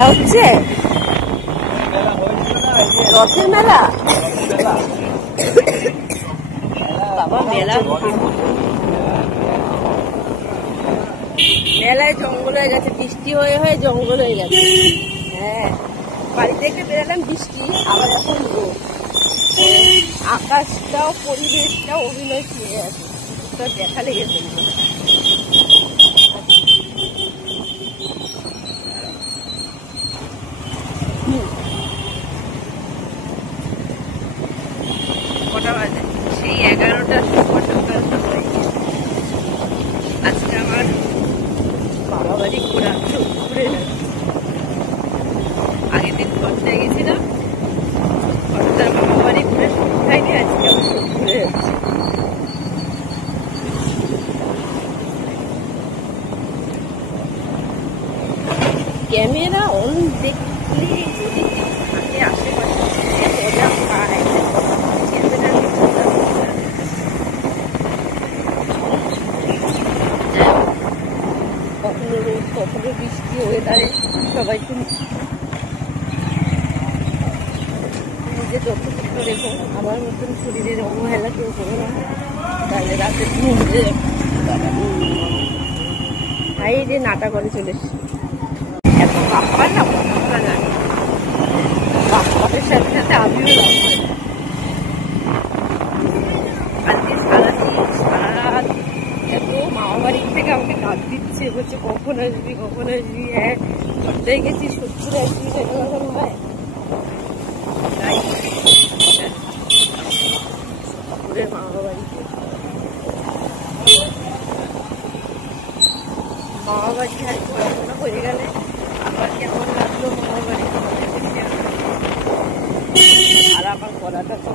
হচ্ছে রথের মেলা। বাবা মেলা মেলায় জঙ্গল হয়ে গেছে, বৃষ্টি হয়ে হয়ে জঙ্গল হয়ে গেছে। হ্যাঁ, বাড়ি থেকে বেরোলাম বৃষ্টি, আবার এখন রোদ। আকাশটাও পরিবেশটাও অভিনয় শুয়ে আছে, দেখা লেগেছে। কটা বাজে? সেই 11টা আজকে আমার বাবা বাড়ি ঘোরা ঘুরে যাচ্ছে। আগের দিন ঘরটায় গেছিলাম, ঘরটার বাবা বাড়ি ঘুরে সন্ধ্যায়নি, আজকে আমার ঘুরে যাচ্ছে। ক্যামেরা অন দেখলে যদি থাকে আশেপাশে মজা পায়, ক্যামেরা কখনো রোদ কখনো বৃষ্টি, ওয়েদারে সবাই নিজে যতটুকু রেখো। আমার মতন শরীরের অবহেলা কেউ করো না, তাহলে রাতে ঘুমতে ভাই যে নাটা করে চলে এসেছি। এত বাপ্পার না কথা জানি, বাপ্পাদের সাথে সাথে আমিও লাভ। আজকে সারা রাত এত মামা বাড়ির থেকে আমাকে কাজ দিচ্ছে, বলছে কখন আসবি কখন আসবি। হ্যাঁ, সপ্তাহে গেছি 70-80 এরকম হয়। তাই মামা বাড়িতে আর পড়াশোনা হয়ে গেলে আবার কেমন লাগলো মামা বাড়িতে, আর আমার পড়াটা তো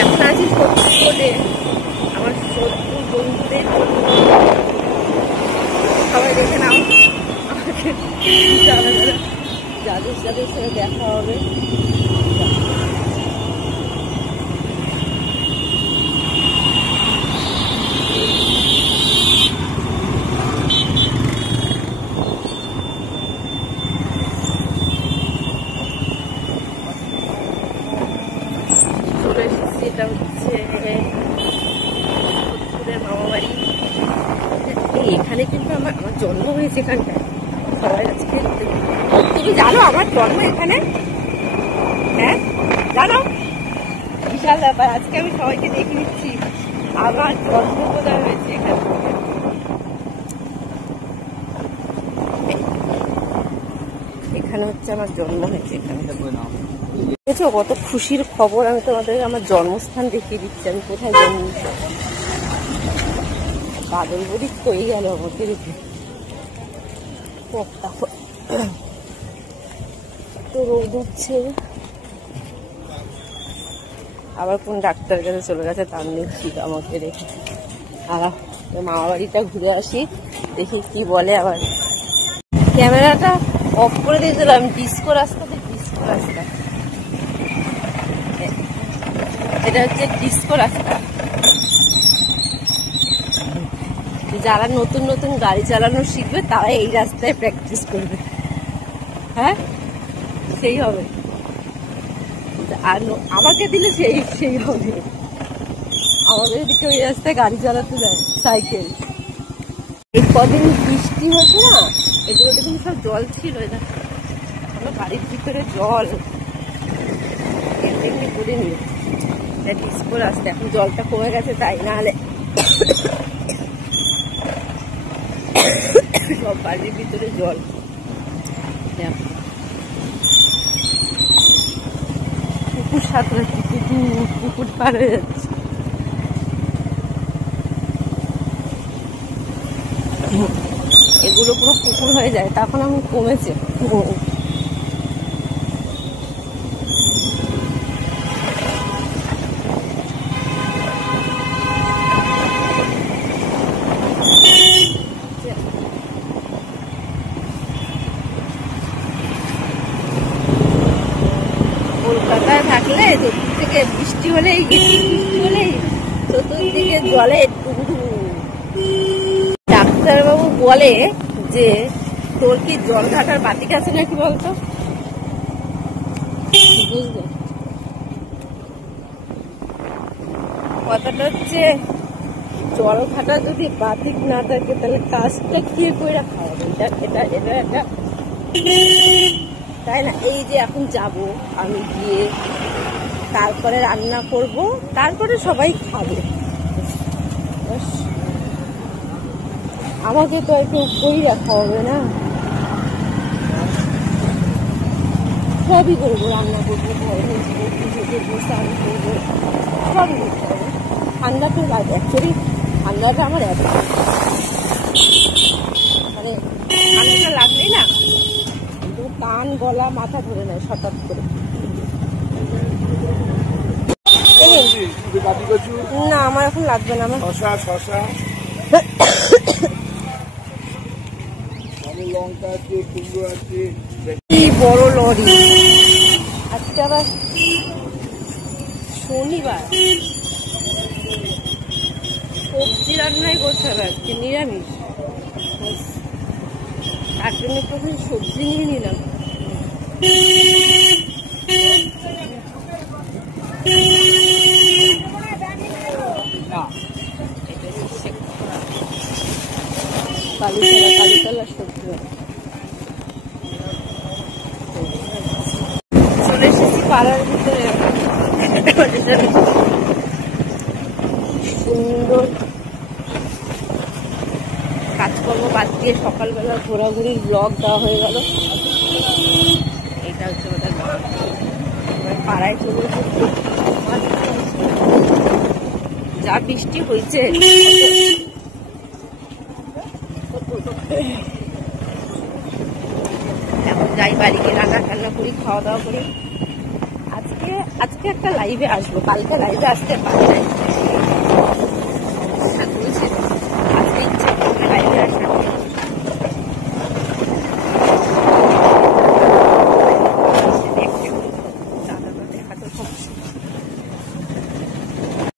এখন আছি সত্যি বলে আমার শত্রু বন্ধুদের সবাই দেখে নাও, আমাকে যাদের যাদের সাথে দেখা হবে। এটা হচ্ছে সত্যুরের মামা বাড়ি। এখানে কিন্তু আমার জন্ম হয়েছে এখানটায়। সবাই আজকে তুমি জানো আমার জন্ম এখানে? হ্যাঁ জানো, বিশাল ব্যাপার। আজকে আমি সবাইকে দেখে নিচ্ছি আমার জন্ম কোথায় হয়েছে এখানে। এখানে হচ্ছে আমার জন্ম হয়েছে এখানে। দেখেছো কত খুশির খবর, আমি তোমাদের আমার জন্মস্থান দেখিয়ে দিচ্ছি আমি কোথায় জন্মেছি। বাদল বড়ি কই গেল আমাকে রেখে, তো রোদ উঠছে। আবার কোন ডাক্তার কাছে চলে গেছে তার নেই, আমাকে রেখে। আর মামা বাড়িটা ঘুরে আসি, দেখি কি বলে। আবার ক্যামেরাটা অফ করে দিয়েছিলাম, ডিস্কো রাস্তাতে, ডিস্কো রাস্তা। এটা হচ্ছে ডিস্কো রাস্তা। যারা নতুন নতুন গাড়ি চালানো শিখবে তারা এই রাস্তায় প্র্যাকটিস করবে। হ্যাঁ, সেই হবে। আর আমাকে দিলে সেই হবে। আমাদের এদিকে ওই রাস্তায় গাড়ি চালাতে যায় সাইকেল। এই কদিন বৃষ্টি হয়েছে না, এগুলোতে কিন্তু সব জল ছিল। আমার বাড়ির ভিতরে জল এমনি করে নিয়ে ডিস্কো রাস্তা। এখন জলটা কমে গেছে, তাই না হলে সব বাড়ির ভিতরে জল। পুকুর সাঁতরাচ্ছি, পুকুর পার হয়ে যাচ্ছে। এগুলো পুরো পুকুর হয়ে যায়, তখন আমি কমেছে। কলকাতায় থাকলে চতুর্দিকে বৃষ্টি হলেই চতুর্দিকে জলে ডাক্তারবাবু বলে যে তোর কি জল ঘাটার বাতিক আছে নাকি বলতো? বুঝলে কথাটা হচ্ছে, জল ঘাটা যদি বাতিক না থাকে তাহলে কাজটা কি করে খাওয়াবে? এটা একটা, তাই না? এই যে এখন যাব আমি, গিয়ে তারপরে রান্না করব, তারপরে সবাই খাবে। আমাকে তো একটু কই রাখা হবে না, সবই করবো, রান্না করবো, ঘর মুছবো, পুজো করবো, স্নান করবো, সবই করতে হবে। ঠান্ডা তো লাগে, অ্যাকচুয়ালি ঠান্ডাটা আমার এত মানে ঠান্ডাটা লাগলেই না কান গলা মাথা ধরে নেয় হঠাৎ করে। না আমার এখন লাগবে না, আমার কি বড় লরি। আজকে আবার শনিবার, সবজি রান্নাই করতে হবে আজকে, নিরামিষ। তার জন্য প্রথমে সবজি নিয়ে নিলাম। কালীতলা সবজি চলে এসেছি পাড়ার ভিতরে, সুন্দর কাজকর্ম বাদ দিয়ে সকালবেলা ঘোরাঘুরির ব্লগ দেওয়া হয়ে গেল। এটা হচ্ছে ওটা পাড়ায় চলে এসেছি। যা বৃষ্টি হয়েছে, এখন যাই বাড়িকে, রান্না টান্না করি, খাওয়া দাওয়া করি। আজকে একটা লাইভে আসবো, কালকে লাইভে আসতে পারি নাই।